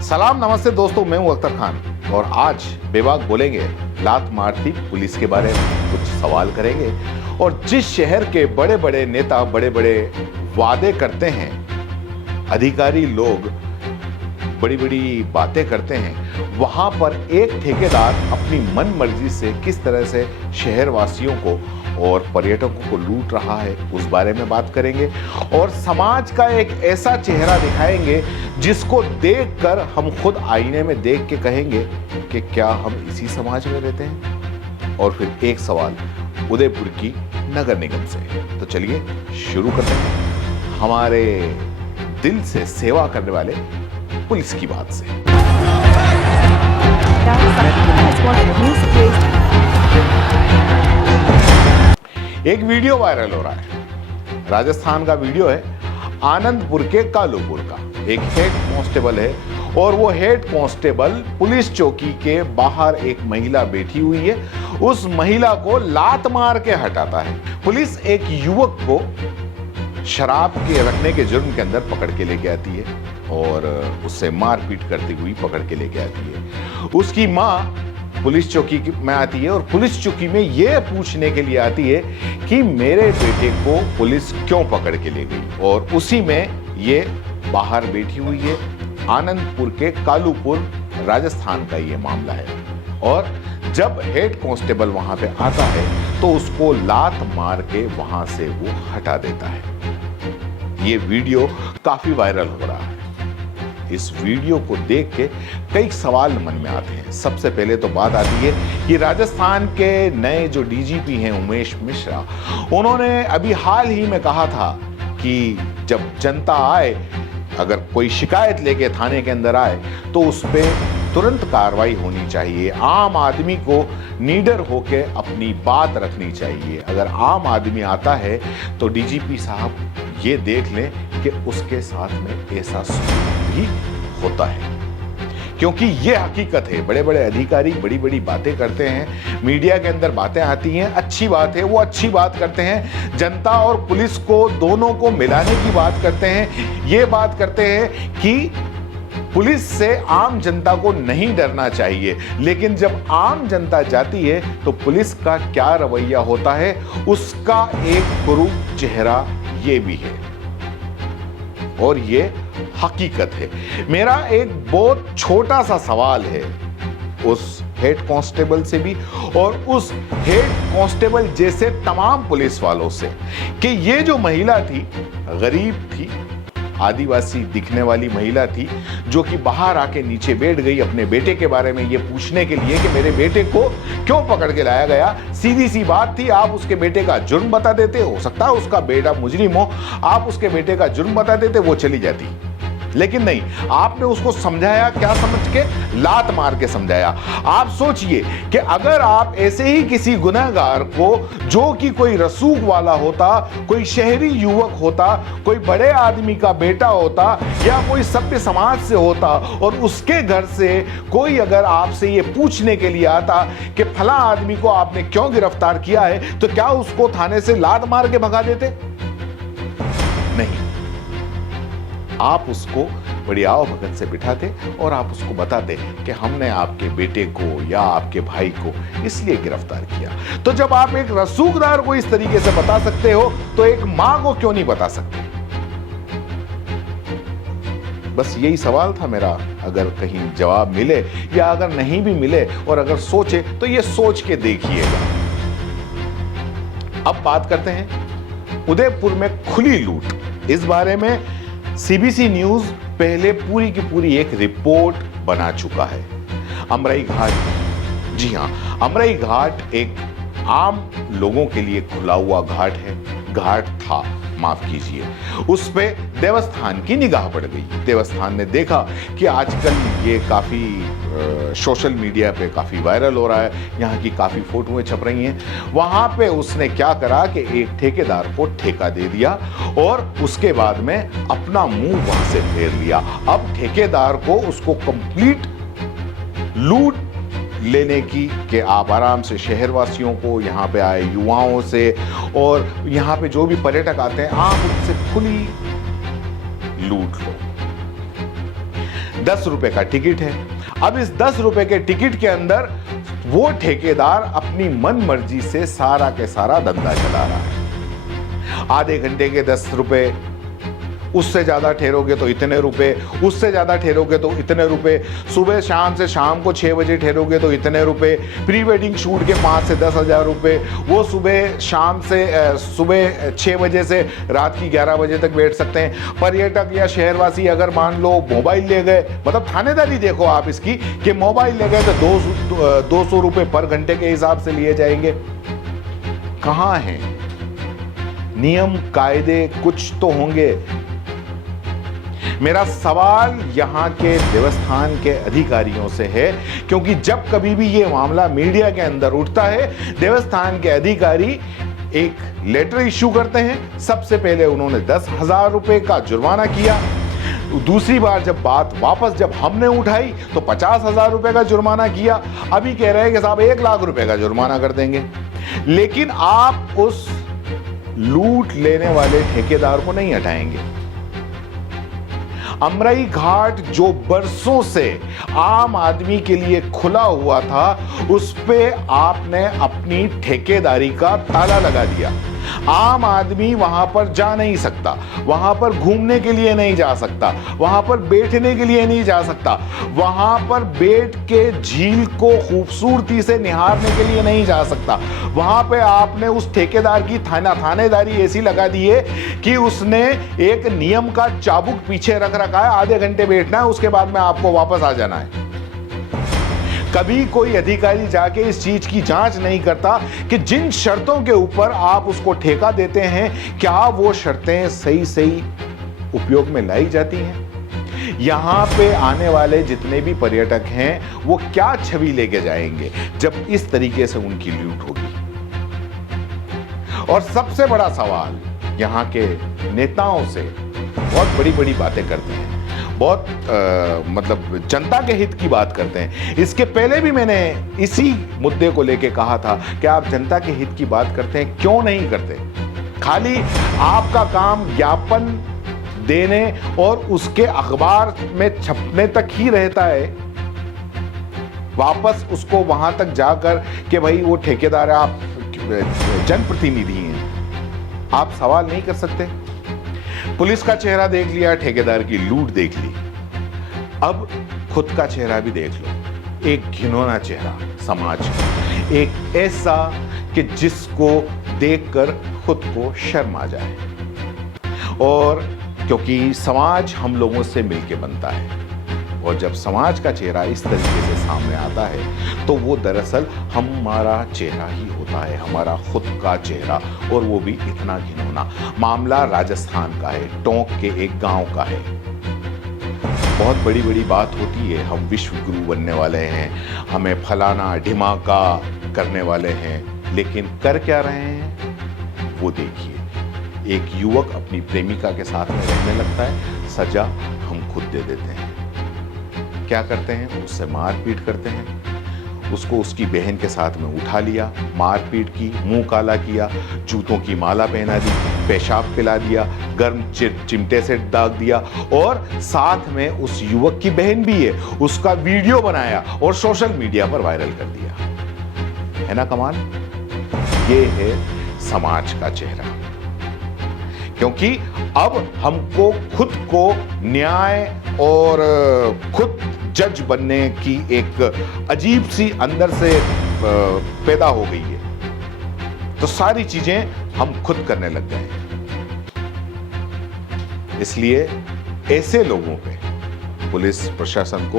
सलाम नमस्ते दोस्तों, मैं हूं अख्तर खान और आज बेबाक बोलेंगे, लात मारती पुलिस के बारे में कुछ सवाल करेंगे। और जिस शहर के बड़े बड़े नेता बड़े बड़े वादे करते हैं, अधिकारी लोग बड़ी बड़ी बातें करते हैं, वहां पर एक ठेकेदार अपनी मन मर्जी से किस तरह से शहरवासियों को और पर्यटकों को लूट रहा है, उस बारे में बात करेंगे। और समाज का एक ऐसा चेहरा दिखाएंगे जिसको देखकर हम खुद आईने में देख के कहेंगे कि क्या हम इसी समाज में रहते हैं। और फिर एक सवाल उदयपुर की नगर निगम से। तो चलिए शुरू करते हैं हमारे दिल से सेवा करने वाले पुलिस की बात से। एक वीडियो वायरल हो रहा है, राजस्थान का वीडियो है, आनंदपुर के कालूपुर का। एक हेड कांस्टेबल है और वो हेड कांस्टेबल पुलिस चौकी के बाहर एक महिला बैठी हुई है, उस महिला को लात मार के हटाता है। पुलिस एक युवक को शराब के रखने के जुर्म के अंदर पकड़ के लेके आती है और उससे मारपीट करती हुई पकड़ के लेके आती है। उसकी माँ पुलिस चौकी में आती है और पुलिस चौकी में यह पूछने के लिए आती है कि मेरे बेटे को पुलिस क्यों पकड़ के ले गई। और उसी में ये बाहर बैठी हुई है। आनंदपुर के कालूपुर राजस्थान का ये मामला है। और जब हेड कांस्टेबल वहां पे आता है तो उसको लात मार के वहां से वो हटा देता है। ये वीडियो काफी वायरल हो रहा है। इस वीडियो को देख के कई सवाल मन में आते हैं। सबसे पहले तो बात आती है कि राजस्थान के नए जो डीजीपी हैं उमेश मिश्रा, उन्होंने अभी हाल ही में कहा था कि जब जनता आए, अगर कोई शिकायत लेके थाने के अंदर आए तो उस पर तुरंत कार्रवाई होनी चाहिए। आम आदमी को निडर होके अपनी बात रखनी चाहिए। अगर आम आदमी आता है तो डीजीपी साहब ये देख लें कि उसके साथ में ऐसा भी होता है, क्योंकि ये हकीकत है। बड़े बड़े अधिकारी बड़ी बड़ी बातें करते हैं, मीडिया के अंदर बातें आती हैं, अच्छी बात है, वो अच्छी बात करते हैं, जनता और पुलिस को दोनों को मिलाने की बात करते हैं। ये बात करते हैं कि पुलिस से आम जनता को नहीं डरना चाहिए। लेकिन जब आम जनता जाती है तो पुलिस का क्या रवैया होता है, उसका एक कुरूप चेहरा ये भी है और ये हकीकत है। मेरा एक बहुत छोटा सा सवाल है उस हेड कांस्टेबल से भी और उस हेड कांस्टेबल जैसे तमाम पुलिस वालों से कि ये जो महिला थी, गरीब थी, आदिवासी दिखने वाली महिला थी, जो कि बाहर आके नीचे बैठ गई अपने बेटे के बारे में ये पूछने के लिए कि मेरे बेटे को क्यों पकड़ के लाया गया। सीधी सी बात थी, आप उसके बेटे का जुर्म बता देते, हो सकता है उसका बेटा मुजरिम हो, आप उसके बेटे का जुर्म बता देते, वो चली जाती। लेकिन नहीं, आपने उसको समझाया, क्या समझ के? लात मार के समझाया। आप सोचिए कि अगर आप ऐसे ही किसी गुनहगार को, जो कि कोई रसूख वाला होता, कोई शहरी युवक होता, कोई बड़े आदमी का बेटा होता या कोई सभ्य समाज से होता और उसके घर से कोई अगर आपसे ये पूछने के लिए आता कि फला आदमी को आपने क्यों गिरफ्तार किया है, तो क्या उसको थाने से लात मार के भगा देते? नहीं, आप उसको बड़ी आओ भगत से बिठाते और आप उसको बताते कि हमने आपके बेटे को या आपके भाई को इसलिए गिरफ्तार किया। तो जब आप एक रसूखदार को इस तरीके से बता सकते हो तो एक मां को क्यों नहीं बता सकते? बस यही सवाल था मेरा। अगर कहीं जवाब मिले या अगर नहीं भी मिले और अगर सोचे तो ये सोच के देखिएगा। अब बात करते हैं उदयपुर में खुली लूट। इस बारे में सीबीसी न्यूज पहले पूरी की पूरी एक रिपोर्ट बना चुका है। अमराई घाट, जी हां, अमराई घाट एक आम लोगों के लिए खुला हुआ घाट है, घाट था, माफ कीजिए। उस पे देवस्थान की निगाह पड़ गई। देवस्थान ने देखा कि आजकल ये काफी सोशल मीडिया पे काफी वायरल हो रहा है, यहाँ की काफी फोटोएं छप रही हैं। वहां पे उसने क्या करा कि एक ठेकेदार को ठेका दे दिया और उसके बाद में अपना मुंह वहां से फेर लिया। अब ठेकेदार को उसको कंप्लीट लूट लेने की कि आप आराम से शहरवासियों को, यहाँ पे आए युवाओं से और यहाँ पे जो भी पर्यटक आते हैं, आप उनसे खुली लूट लो। 10 रुपए का टिकट है। अब इस 10 रुपए के टिकट के अंदर वो ठेकेदार अपनी मन मर्जी से सारा के सारा धंधा चला रहा है। आधे घंटे के 10 रुपए, उससे ज्यादा ठहरोगे तो इतने रुपए, उससे ज्यादा ठहरोगे तो इतने रुपए, सुबह शाम से शाम को 6 बजे ठहरोगे तो इतने रुपए, प्री वेडिंग शूट के 5 से 10,000 रुपए, वो सुबह 6 बजे से रात की 11 बजे तक बैठ सकते हैं। पर्यटक या शहरवासी अगर मान लो मोबाइल ले गए, मतलब थानेदारी देखो आप इसकी कि मोबाइल ले गए तो 200 रुपए पर घंटे के हिसाब से लिए जाएंगे। कहां है नियम कायदे? कुछ तो होंगे। मेरा सवाल यहां के देवस्थान के अधिकारियों से है, क्योंकि जब कभी भी यह मामला मीडिया के अंदर उठता है, देवस्थान के अधिकारी एक लेटर इश्यू करते हैं। सबसे पहले उन्होंने 10,000 रुपए का जुर्माना किया। दूसरी बार जब बात वापस जब हमने उठाई तो 50,000 रुपए का जुर्माना किया। अभी कह रहे हैं कि साहब 1 लाख रुपए का जुर्माना कर देंगे। लेकिन आप उस लूट लेने वाले ठेकेदार को नहीं हटाएंगे। अमराई घाट जो बरसों से आम आदमी के लिए खुला हुआ था, उस पे आपने अपनी ठेकेदारी का ताला लगा दिया। आम आदमी वहां पर जा नहीं सकता, वहां पर घूमने के लिए नहीं जा सकता, वहां पर बैठने के लिए नहीं जा सकता, वहां पर बैठ के झील को खूबसूरती से निहारने के लिए नहीं जा सकता। वहां पे आपने उस ठेकेदार की थानेदारी ऐसी लगा दी है कि उसने एक नियम का चाबुक पीछे रख रखा है, आधे घंटे बैठना है, उसके बाद में आपको वापस आ जाना है। कभी कोई अधिकारी जाके इस चीज की जांच नहीं करता कि जिन शर्तों के ऊपर आप उसको ठेका देते हैं, क्या वो शर्तें सही उपयोग में लाई जाती हैं। यहां पे आने वाले जितने भी पर्यटक हैं, वो क्या छवि लेके जाएंगे जब इस तरीके से उनकी लूट होगी। और सबसे बड़ा सवाल, यहां के नेताओं से बहुत बड़ी बड़ी बातें करते हैं, बहुत मतलब जनता के हित की बात करते हैं। इसके पहले भी मैंने इसी मुद्दे को लेके कहा था कि आप जनता के हित की बात करते हैं, क्यों नहीं करते? खाली आपका काम ज्ञापन देने और उसके अखबार में छपने तक ही रहता है। वापस उसको वहां तक जाकर कि भाई वो ठेकेदार है, आप जनप्रतिनिधि हैं, आप सवाल नहीं कर सकते। पुलिस का चेहरा देख लिया, ठेकेदार की लूट देख ली, अब खुद का चेहरा भी देख लो। एक घिनौना चेहरा समाज का, एक ऐसा कि जिसको देखकर खुद को शर्म आ जाए। और क्योंकि समाज हम लोगों से मिलके बनता है, और जब समाज का चेहरा इस तरीके से सामने आता है तो वो दरअसल हमारा चेहरा ही होता है, हमारा खुद का चेहरा, और वो भी इतना घिनौना। मामला राजस्थान का है, टोंक के एक गांव का है। बहुत बड़ी बड़ी बात होती है, हम विश्व गुरु बनने वाले हैं, हमें फलाना ढिमाका करने वाले हैं, लेकिन कर क्या रहे हैं वो देखिए। एक युवक अपनी प्रेमिका के साथ में रहने लगता है, सजा हम खुद दे देते हैं। क्या करते हैं? उससे मारपीट करते हैं। उसको उसकी बहन के साथ में उठा लिया, मारपीट की, मुंह काला किया, जूतों की माला पहना दी, पेशाब पिला दिया, गर्म चिमटे से दाग दिया, और साथ में उस युवक की बहन भी है, उसका वीडियो बनाया और सोशल मीडिया पर वायरल कर दिया। है ना कमाल? ये है समाज का चेहरा। क्योंकि अब हमको खुद को न्याय और खुद जज बनने की एक अजीब सी अंदर से पैदा हो गई है, तो सारी चीजें हम खुद करने लग गए हैं। इसलिए ऐसे लोगों पे पुलिस प्रशासन को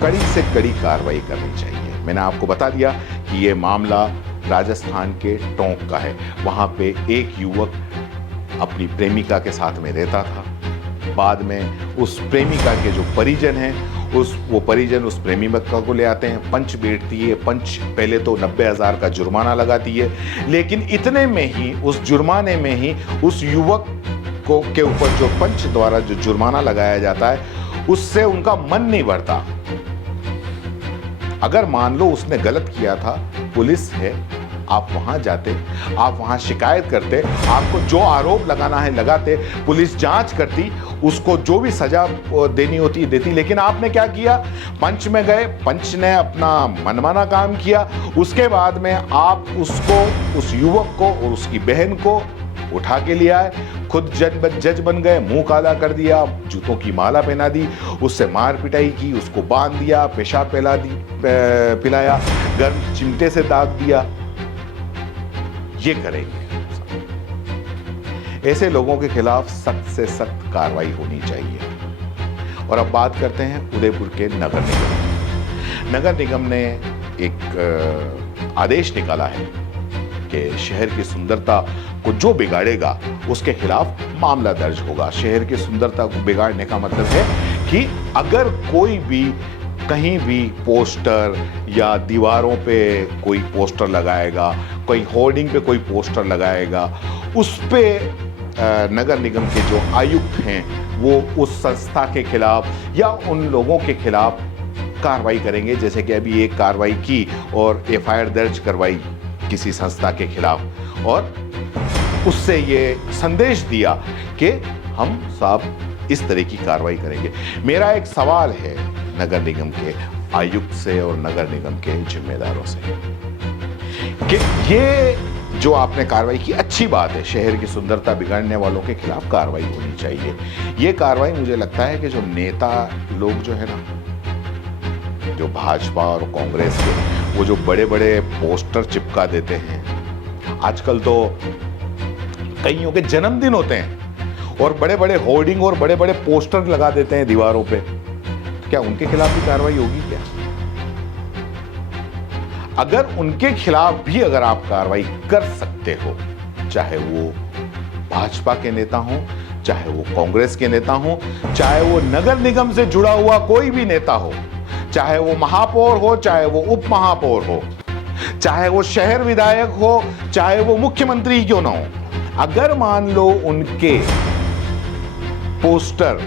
कड़ी से कड़ी कार्रवाई करनी चाहिए। मैंने आपको बता दिया कि यह मामला राजस्थान के टोंक का है। वहां पे एक युवक अपनी प्रेमिका के साथ में रहता था। बाद में उस प्रेमिका के जो परिजन हैं, वो परिजन उस प्रेमिका को ले आते हैं, पंच बैठती है। पंच पहले तो 90,000 का जुर्माना लगाती है, लेकिन इतने में ही, उस जुर्माने में ही उस युवक को के ऊपर जो पंच द्वारा जो जुर्माना लगाया जाता है, उससे उनका मन नहीं भरता। अगर मान लो उसने गलत किया था, पुलिस है, आप वहां जाते, आप वहां शिकायत करते, आपको जो आरोप लगाना है लगाते, पुलिस जांच करती, उसको जो भी सजा देनी होती देती। लेकिन आपने क्या किया? पंच में गए, पंच ने अपना मनमाना काम किया। उसके बाद में आप उसको, उस युवक को और उसकी बहन को उठा के ले आए, खुद जज बन गए, मुंह काला कर दिया, जूतों की माला पहना दी, उससे मार पिटाई की, उसको बांध दिया, पेशाब पिलाया, गर्म चिमटे से दाग दिया। ये करेंगे। ऐसे लोगों के खिलाफ सख्त से सख्त कार्रवाई होनी चाहिए। और अब बात करते हैं उदयपुर के नगर निगम। नगर निगम ने एक आदेश निकाला है कि शहर की सुंदरता को जो बिगाड़ेगा उसके खिलाफ मामला दर्ज होगा। शहर की सुंदरता को बिगाड़ने का मतलब है कि अगर कोई भी कहीं भी पोस्टर या दीवारों पे कोई पोस्टर लगाएगा, कोई होर्डिंग पे कोई पोस्टर लगाएगा, उस पे नगर निगम के जो आयुक्त हैं वो उस संस्था के खिलाफ या उन लोगों के खिलाफ कार्रवाई करेंगे। जैसे कि अभी एक कार्रवाई की और एफआईआर दर्ज करवाई किसी संस्था के खिलाफ, और उससे ये संदेश दिया कि हम साहब इस तरह की कार्रवाई करेंगे। मेरा एक सवाल है नगर निगम के आयुक्त से और नगर निगम के जिम्मेदारों से कि ये जो आपने कार्रवाई की अच्छी बात है, शहर की सुंदरता बिगाड़ने वालों के खिलाफ कार्रवाई होनी चाहिए। ये कार्रवाई मुझे लगता है कि जो नेता लोग जो है ना, जो भाजपा और कांग्रेस के, वो जो बड़े बड़े पोस्टर चिपका देते हैं, आजकल तो कईयों के जन्मदिन होते हैं और बड़े बड़े होर्डिंग और बड़े बड़े पोस्टर लगा देते हैं दीवारों पे, तो क्या उनके खिलाफ भी कार्रवाई होगी क्या? अगर उनके खिलाफ भी अगर आप कार्रवाई कर सकते हो, चाहे वो भाजपा के नेता हो, चाहे वो कांग्रेस के नेता हो, चाहे वो नगर निगम से जुड़ा हुआ कोई भी नेता हो, चाहे वो महापौर हो, चाहे वो उप महापौर हो, चाहे वो शहर विधायक हो, चाहे वो मुख्यमंत्री क्यों ना हो, अगर मान लो उनके पोस्टर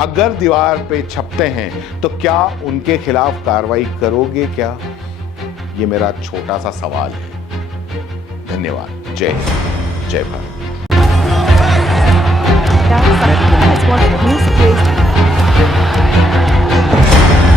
अगर दीवार पे छपते हैं तो क्या उनके खिलाफ कार्रवाई करोगे क्या? ये मेरा छोटा सा सवाल है। धन्यवाद। जय हिंद, जय भारत।